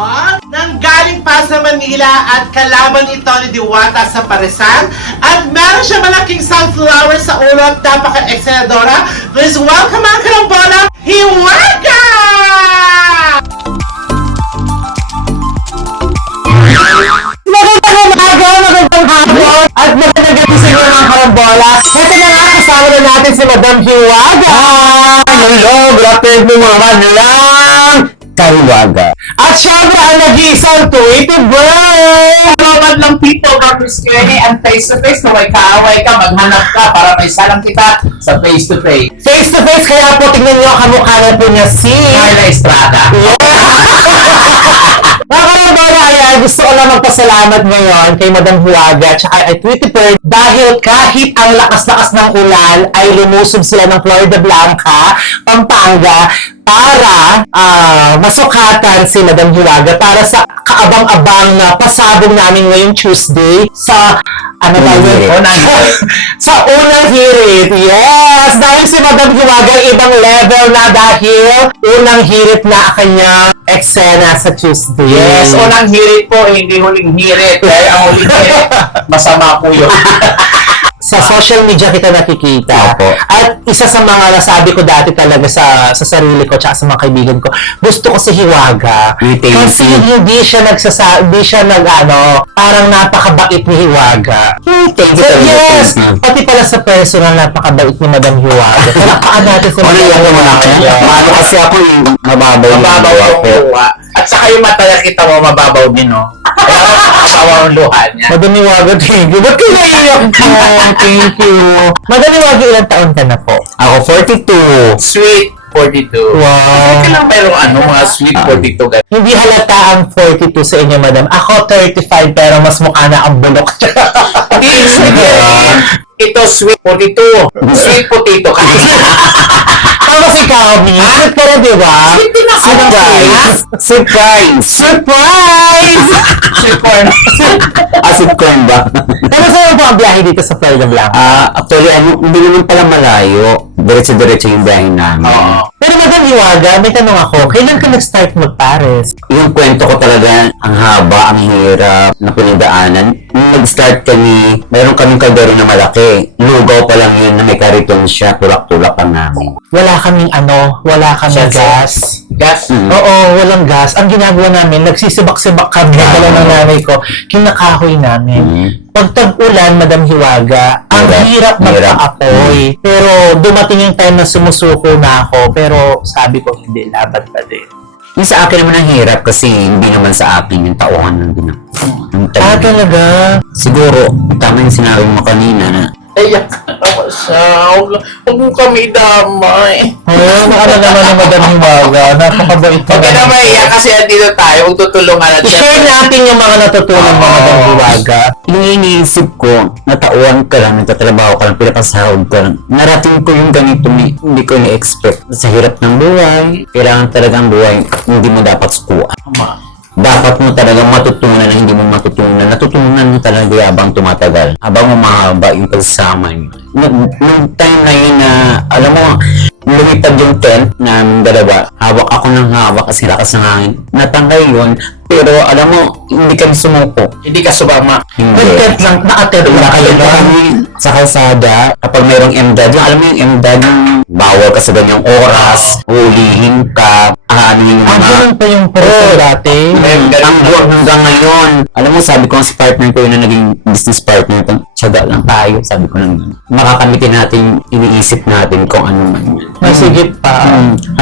Ganon. Nanggaling pa sa Manila at kalaban ito ni Diwata sa Paresan. At meron siya malaking sunflower sa ulo at napaka-eksenadora. Please welcome ang karambola, Hiwaga! Magandang hapon at magandang gabi sa inyo mga karambola. Ito na nga, kasama na natin si Madam Hiwaga. Hello, good afternoon mga madlang Hiwaga. At syempre ang nag-iisang creative girl. Mga lang people, Dr. Skenny, and face-to-face na may kaaway ka, maghanap ka para may salang kita sa face-to-face. Face to face, kaya po tingnan nyo kamukha na po niya si Carla Estrada. Mga karambola, ayan, gusto ko lang magpasalamat ngayon kay Madam Hiwaga at saka ay Twitter dahil kahit ang lakas-lakas ng ulan ay lumusob sila ng Florida Blanca, Pampanga para masukatan si Madam Hiwaga para sa kaabang-abang na pasabog namin ngayong Tuesday sa sa unang hirit. Yes! Dahil si Madam Hiwaga ibang level na dahil unang hirit na kanyang eksena sa Tuesday. Yes, unang hirit po, hindi huling hirit. Dahil ang huling hirit, masama po yun. Sa social media kita nakikita. Opo. At isa sa mga nasabi ko dati talaga sa sarili ko tsaka sa mga kaibigan ko, gusto ko si Hiwaga. Kasi hindi siya parang napakabait ni Hiwaga. Thank you. Yes! Pati pala sa personal, napakabait ni Madam Hiwaga. Palakpakan natin si Madam Hiwaga. Paano kasi ako yung mababaw Mababaw yung yung luha. At saka yung mata kita mo, mababaw din, no? Mababaw ang luha niya. Madam Hiwaga, thank you. Ba't kayo naiiyak po? Thank you. Madam Hiwaga, ilang taon ka na po? Ako 42. Sweet 42. Wow. Kailan mayroong mga sweet 42 guys? Hindi halata ang 42 sa inyo, madam. Ako 35, pero mas mukha na ang bulok. Ito, sweet 42. Sweet potato ka. Tapos ikaw, sweet ka na, di ba? Sweet din ako. Ano guys? Surprise! Surprise! Sweet corn. Asip corn ba? Tapos ano po ang biyahe dito sa Florida Blanca? Actually, hindi naman pala malayo. Diretso-diretso yung biyahe namin. Oo. Pero madam Hiwaga, may tanong ako, kailan ka nag-start mag-Paris? Yung kwento ko talaga, ang haba, ang hirap na pinagdaanan. Nung nag-start kami, mayroon kaming kaldero na malaki. Lugaw pa lang yun na may kariton siya, tulak-tulak pa namin. Wala kaming wala kaming gas. Gas. Oo, walang gas. Ang ginagawa namin, nagsisibak-sibak kami, dala ng nanay ko, kinakahoy namin. Pag tag-ulan, Madam Hiwaga, ang hirap magpa-apoy. Pero dumating yung time na sumusuko na ako, pero sabi ko hindi, laban pa din. Yung sa akin naman ang hirap kasi hindi naman sa akin yung tauhan ng Talaga? Siguro, tama yung sinabi mo kanina na Ayak ako siya. Huwag mo kami damay. Oo, naman ng Madam Hiwaga. Napakabait Huwag ka na maiyak kasi andito tayo. Huwag tutulungan natin. I-share natin yung mga natutunan mo, Madam Hiwaga. yung iniisip ko, natauhan ka lang, nagtatrabaho ka lang, pinapasahod ka lang. Narating ko yung ganito, hindi ko ni-expect. Sa hirap ng buhay, kailangan talagang buhay, hindi mo dapat sukuan. Dapat mo talagang matutunan na hindi mo matutunan. Natutunan mo talaga habang tumatagal. Habang umahaba yung pagsasama nyo. Nung time na yun na, alam mo, lumipad yung tent namin dalawa. Hawak ako ng hawak kasi lakas ng hangin. Natangay yun. Pero alam mo, hindi kami sumuko. Hindi ka sumama. Content lang, naka-tent lang kayo ba? Sa kalsada, kapag mayroong MDAD, yung alam mo yung MDAD, yung bawal ka sa ganyang oras, hulihin ka, aanuhin yung mga... Ganun pa yung person dati. Ang buwan hanggang ngayon. Alam mo, sabi ko sa partner ko yun na naging business partner ko, tiyaga lang tayo, sabi ko lang yun. Makakamitin natin, iniisip natin kung ano man yun. Masigit pa.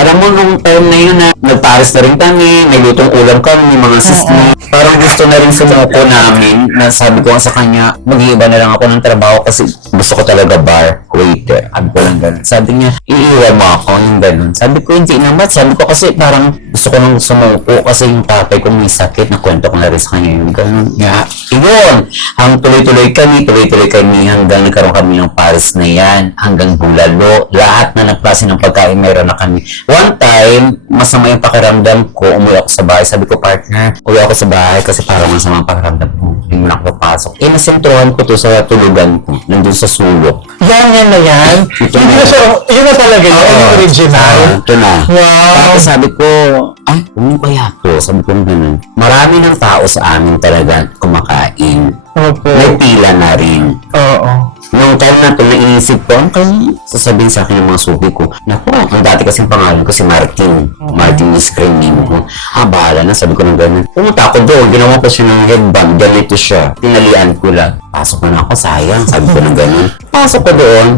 Alam mo, nung time na yun na nagpares na rin kami, may lutong ulam kami, mga sistema. Parang gusto na rin sumuko namin na sabi ko sa kanya, mag-iiba na lang ako ng trabaho kasi gusto ko talaga bar, waiter. Sabi ko lang ganun. Sabi niya, iiwan mo ako, yung ganun. Sabi ko, hindi naman. Sabi ko kasi parang gusto ko nang sumuko kasi yung tatay ko may sakit, nakwento ko na rin sa kanya yung ganun. Nga, yun. Ang tuloy-tuloy kami hanggang nagkaroon kami ng Paris na yan, hanggang bulalo. Lahat na nagklase ng pagkain meron na kami. One time, masama yung pakiramdam ko, umuwi ako sa bahay. Sabi ko, partner, uwi ako sa bahay kasi parang masama ang pakiramdam ko. Hindi mo na ako papasok. Nasentrohan ko to sa tulugan ko, nandun sa sulok. Yan na yan. Ito Hindi na. na siya, yun na talaga yun, yung original. Ito na. Wow. Tapos sabi ko, ay, ano kaya to? Sabi ko ganun. Marami ng tao sa amin talaga kumakain. Opo. May pila na rin. Oo. Nung time na ito, naisip ko, ang kaya sasabihin sa akin ng mga suki ko, naku, ang dati kasing pangalan ko si Martin. Martin is screen name ko. Bahala na, sabi ko ng ganun. Pumunta ako doon, ginawa ko siya ng headband, ganito siya. Tinalian ko lang. Pasok na ako, sayang, sabi ko ng ganun. Pasok ko doon.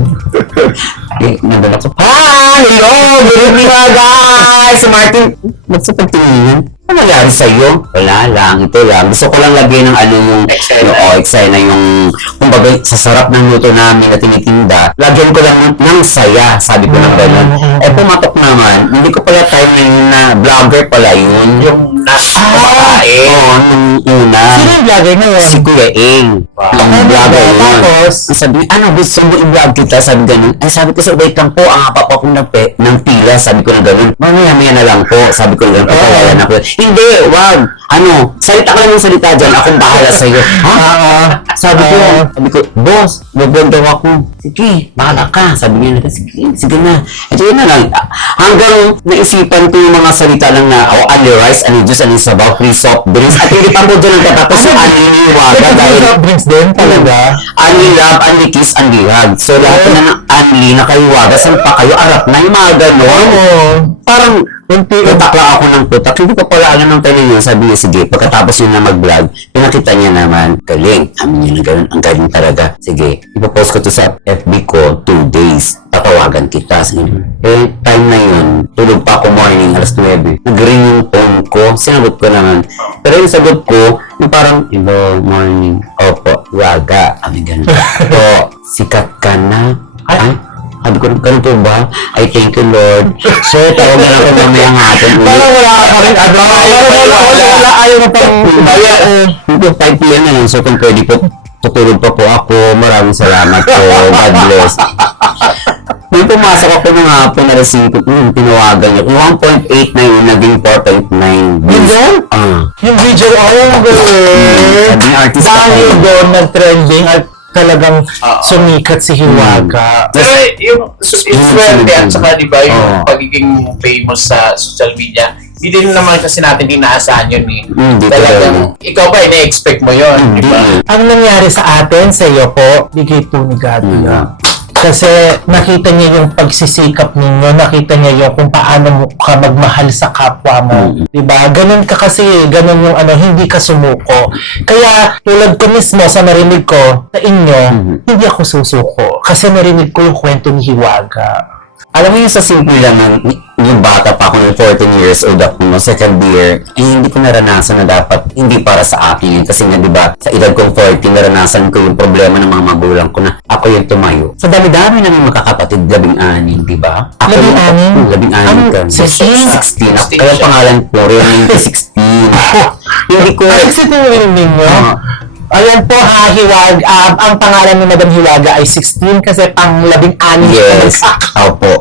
Nandun ako, hi! Hello! Good evening mga guys! Si Martin, ba't sa pagtingin? Ano nangyari sa'yo? Wala lang, ito lang. Gusto ko lang lagyan ng ano yung eksena yung kumbaga sa sarap ng luto namin na tinitinda. Lagyan ko lang ng saya, sabi ko ng gano'n. Pumatok naman, hindi ko pala time na yun na vlogger pala yun. Yung nasa babae. Oo, nung una. Sino yung vlogger ngayon? Si Kuya Ing. Yung vlogger yun. Tapos? Sabi, ano gusto mo i-vlog kita? Sabi ganun. Ay, sabi ko sa wait lang po, ang apa po ng pila. Sabi ko na ganun. Mamaya-maya na lang po. Sabi ko na ganun. Pagkakalan ako. Hindi, wag. Ano, salita ka lang ng salita dyan. Akong bahala sa'yo. Ha? Sabi ko, boss, mag-vlog daw ako. Sige, bahala ka. Sabi niya, sige na. Ito yun na lang. Hanggang naisipan ko yung mga salita lang na, only rice, only juice, only sabaw, free soft drinks. At hindi pa po dyan ang tatapos yung only niwaga. Dahil drinks din talaga. only love, only kiss, only hug. So, lahat na ng only na kayo waga, saan pa kayo arap na yung mga gano'n. Parang, putak lang ako ng putak. Hindi ko pala alam ng tayo yun. Sabi niya, sige, pagkatapos yun na mag-vlog, pinakita niya naman, galing. Amin niya na gano'n, ang galing talaga. Sige, ipopost ko to sa FB ko, 2 days. Tatawagan kita. Time na yun, tulog pa ako morning, alas 9. Nag-ring yung phone ko, sinagot ko naman. Pero yung sagot ko, yung parang, hello, morning. Opo, waga. Amin gano'n. Opo, sikat ka na. Ay, sabi ko, ganito ba? Ay, thank you, Lord. So, tawag na lang ko mamaya hapon. Parang wala ka rin ano. Wala ayaw mo pang Kaya, 5 p.m. na yun. So, kung pwede po, tutulog pa po ako. Maraming salamat po. God bless. May pumasok ako ng hapon na receipt. Tinawagan niya. Yung 1.8 na yun, naging 4.9. Yun doon? Yung video, Sabi niya, artist ako. dahil doon nag-trending at talagang sumikat si Hiwaga. Pero yung swerte at saka di ba yung Oo. pagiging famous sa social media, hindi din naman kasi natin inaasahan yun eh. Hindi Talagang, ikaw ba, ina-expect mo yun, di ba? Ang nangyari sa atin, sa iyo po, bigay po ni God yan. Kasi nakita niya yung pagsisikap ninyo, nakita niya yung kung paano mo ka magmahal sa kapwa mo. Diba? Ganun ka kasi, ganun yung ano, hindi ka sumuko. Kaya tulad ko mismo sa narinig ko sa inyo, hindi ako susuko. Kasi narinig ko yung kwento ni Hiwaga. Alam mo yung sa simple lang, yung bata pa ako ng 14 years old ako no, second year, hindi ko naranasan na dapat hindi para sa akin yun. Kasi nga diba, sa edad kong 14, naranasan ko yung problema ng mga magulang ko na ako yung tumayo. Sa dami-dami namin magkakapatid, 16, diba? Ako 16? 16 ka. 16? 16. Kaya pangalan ko, Rio 16. Hindi ko... Exit yung winning ninyo. Ayan po ha, ang pangalan ni Madam Hiwaga ay 16 kasi pang 16 Yes. Opo.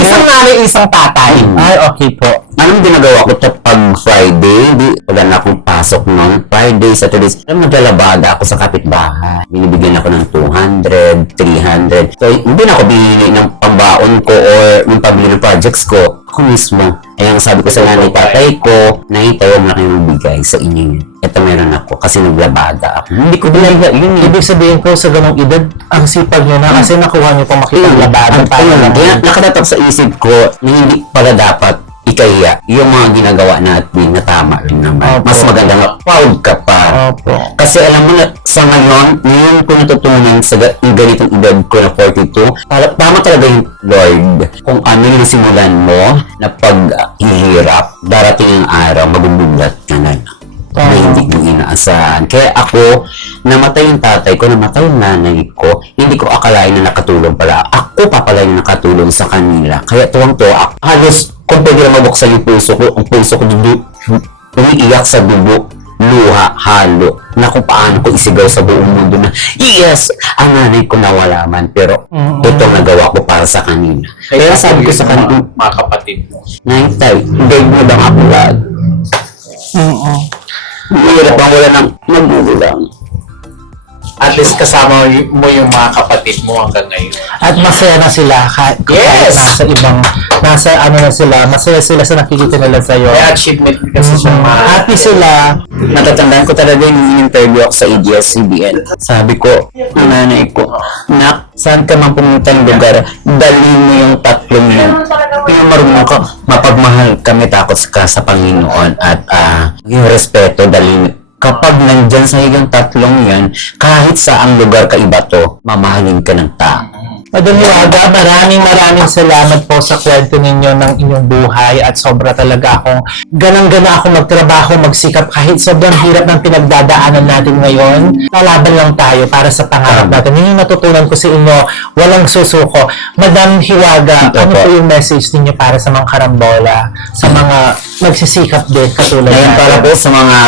Isang nanay, isang tatay. Ay, okay po. Anong ginagawa ko pag Friday? Wala na akong pasok noon. Friday, Saturday. Maglalabada ako sa kapitbahay. Binibigyan ako ng 200, 300. So, hindi na ako binili ng pambaon ko or yung pabili ng projects ko. Ako mismo. Ayang sabi ko sa nanay tatay ko, naitaw na kayong bigay sa inyo. Ito meron ako kasi naglabada ako. Hindi ko binigay yun eh. Ibig sabihin ko sa ganong edad, ang sipag nyo na kasi nakuha nyo pang makita ang labanan. Kaya nakatatak sa isip ko na hindi pala dapat ikahiya yung mga ginagawa natin na tama rin naman. Opo. Mas maganda nga, proud ka pa. Opo. Kasi alam mo na, sa ngayon ko natutunan sa yung ganitong edad ko na 42, tama talaga yung Lord. Kung ano yung simulan mo na paghihirap, darating yung araw, magugulat ka na na hindi mo inaasahan. Kaya ako, namatay yung tatay ko, namatay yung nanay ko, hindi ko akalain na nakatulong pala. Ako pa pala yung nakatulong sa kanila. Kaya tuwang-tuwa, halos kung pwede na mabuksan yung puso ko, ang puso ko umiiyak sa dugo, luha, halo, na kung paano ko isigaw sa buong mundo na, yes, ang nanay ko nawala man, pero ito nagawa ko para sa kanila. Kaya sabi ko sa kanila, mga kapatid mo. Naitay, hindi mo bang ako lahat? Hirap ang wala ng magugulang. at least kasama mo yung mga kapatid mo hanggang ngayon. At masaya na sila kahit Yes! nasa ibang, nasa ano na sila, masaya sila sa nakikita nila sa'yo. May achievement kasi siya Happy sila. Natatandaan ko talaga yung interview ako sa ABS-CBN. Sabi ko, ang nanay ko, Nak, saan ka man pumunta ng lugar, dalhin mo yung tatlong yun. Kaya marunong ka, mapagmahal kami, takot ka sa Panginoon at yung respeto, dalhin kapag nandyan sa higang tatlong yan, kahit saang lugar ka iba to, mamahalin ka ng tao. Madam Hiwaga, maraming salamat po sa kwento ninyo ng inyong buhay at sobra talaga akong ganang-gana ako magtrabaho, magsikap kahit sobrang hirap ng pinagdadaanan natin ngayon. Lalaban lang tayo para sa pangarap natin. Yun yung natutunan ko sa inyo, walang susuko. Madam Hiwaga, Ito ano po. po yung message ninyo para sa mga karambola, sa mga magsisikap din katulad Ngayon para natin? po sa mga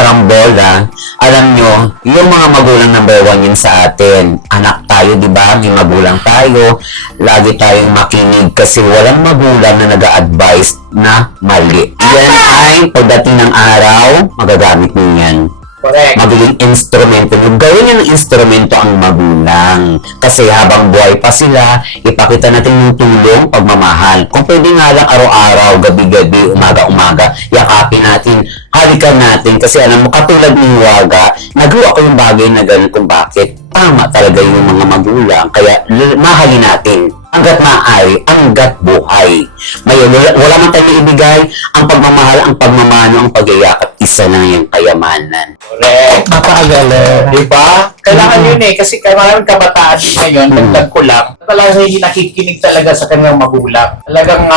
karambola, alam nyo, yung mga magulang number 1 yun sa atin. Anak tayo, di ba? Yung magulang tayo, lagi tayong makinig kasi walang magulang na nag-a-advise na mali. Yan ay pagdating ng araw, magagamit nyo yan. correct. Magiging instrumento nyo. Gawin nyo ng instrumento ang magulang. Kasi habang buhay pa sila, ipakita natin yung tulong, pagmamahal. Kung pwede nga lang araw-araw, gabi-gabi, umaga-umaga, yakapin natin, halikan natin. Kasi alam mo, katulad ni Hiwaga, nagawa ko yung bagay na ganun kung bakit. Tama talaga yung mga magulang. Kaya mahalin natin. Hanggat maaari, hanggat buhay. Wala man tayong ibigay, ang pagmamahal, ang pagmamano, ang pagyayakap, isa na yung kayamanan. Correct. Napakagaling. Diba? Kailangan yun eh. Kasi maraming kabataan din ngayon, dagdag ko lang, talagang hindi nakikinig talaga sa kanilang magulang. Talagang,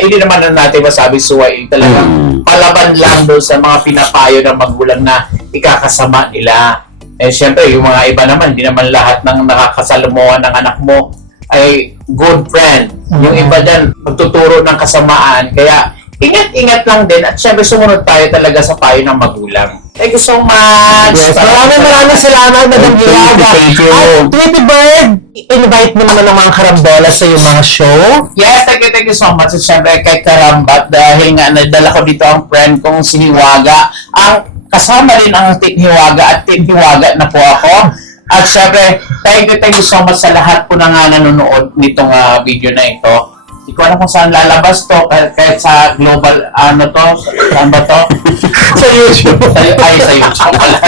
hindi naman na natin masabi suway. Talagang palaban lang doon sa mga pinapayo ng magulang na ikakasama nila. Eh, syempre, yung mga iba naman, hindi naman lahat ng nakakasalamuhan ng anak mo ay good friend. Yung iba dyan, magtuturo ng kasamaan. Kaya, ingat-ingat lang din at syempre sumunod tayo talaga sa payo ng magulang. Thank you so much! Yes, maraming salamat, Madam Hiwaga. Thank you. At Tweety Bird, invite mo naman ng mga karambola sa iyong mga show. Yes, thank you so much. At syempre kay Karambat dahil nga nadala ko dito ang friend kong si Hiwaga. Ang kasama rin ang Team Hiwaga at Team Hiwaga na po ako. At syempre, thank you so much sa lahat po na nga nanonood nitong video na ito. Hindi ko alam kung saan lalabas to, kahit sa global, saan ba to? Sa YouTube. Sa YouTube pala.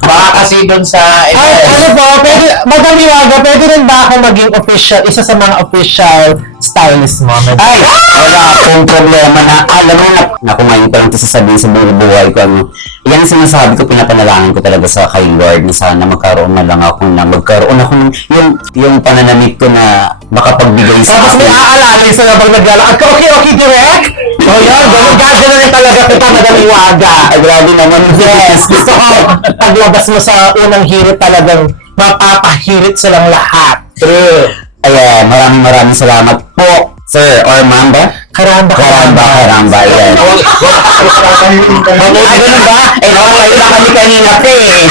Baka kasi doon sa... Ay, ano po, Madam Hiwaga, pwede rin ba ako maging official, isa sa mga official stylist mo? Ay, wala akong problema na, alam mo na kung ngayon pa lang ito sasabihin sa buhay ko, yan ang sinasabi ko, pinapanalangin ko talaga sa kay Lord na sana magkaroon ako ng yung pananamit ko na makapagbigay sa Tapos may aalalay sa nabang naglalakad ka, okay, direct? O yun, gano'n rin talaga kita, Madam Hiwaga. Ay, grabe naman. Yes, gusto ko, paglabas mo sa unang hirit talagang mapapahirit silang lahat. True. Ayan, maraming salamat po, sir or ma'am ba? Karamba. Ayan. Ay, ganun ba? Eh, nakakayo na kami kanina pa eh.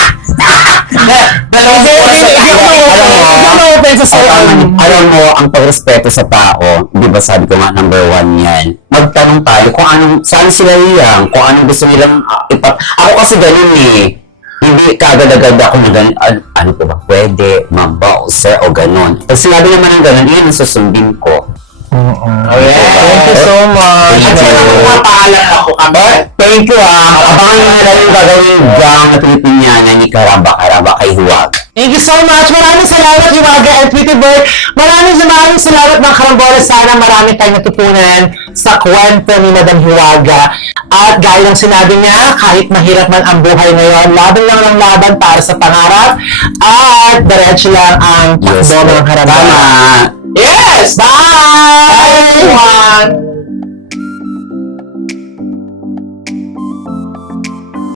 Alam mo, ang pagrespeto sa tao, di ba sabi ko nga, number 1 yan. Magtanong tayo kung saan sila hiyang, kung anong gusto nilang Ako kasi ganun eh. Hindi kagad-agad ako na ganun, ano po ba, pwede, ma'am ba, o sir, o ganun. Pag sinabi naman ng ganun, yun ang susundin ko. Thank you so much. Thank you. Mapaalam ako kami. Thank you Abangan nyo na lang yung gagawin gang na Pilipiniana ni Karamba kay Hiwaga. Thank you so much. Maraming salamat, Hiwaga and Tweety Bird. Maraming salamat mga karambola. Sana marami tayong natutunan sa kwento ni Madam Hiwaga. At gaya ng sinabi niya, kahit mahirap man ang buhay ngayon, laban lang ng laban para sa pangarap. At diretso lang ang takbo ng karambola. Tama. Yes! Bye! Bye, everyone!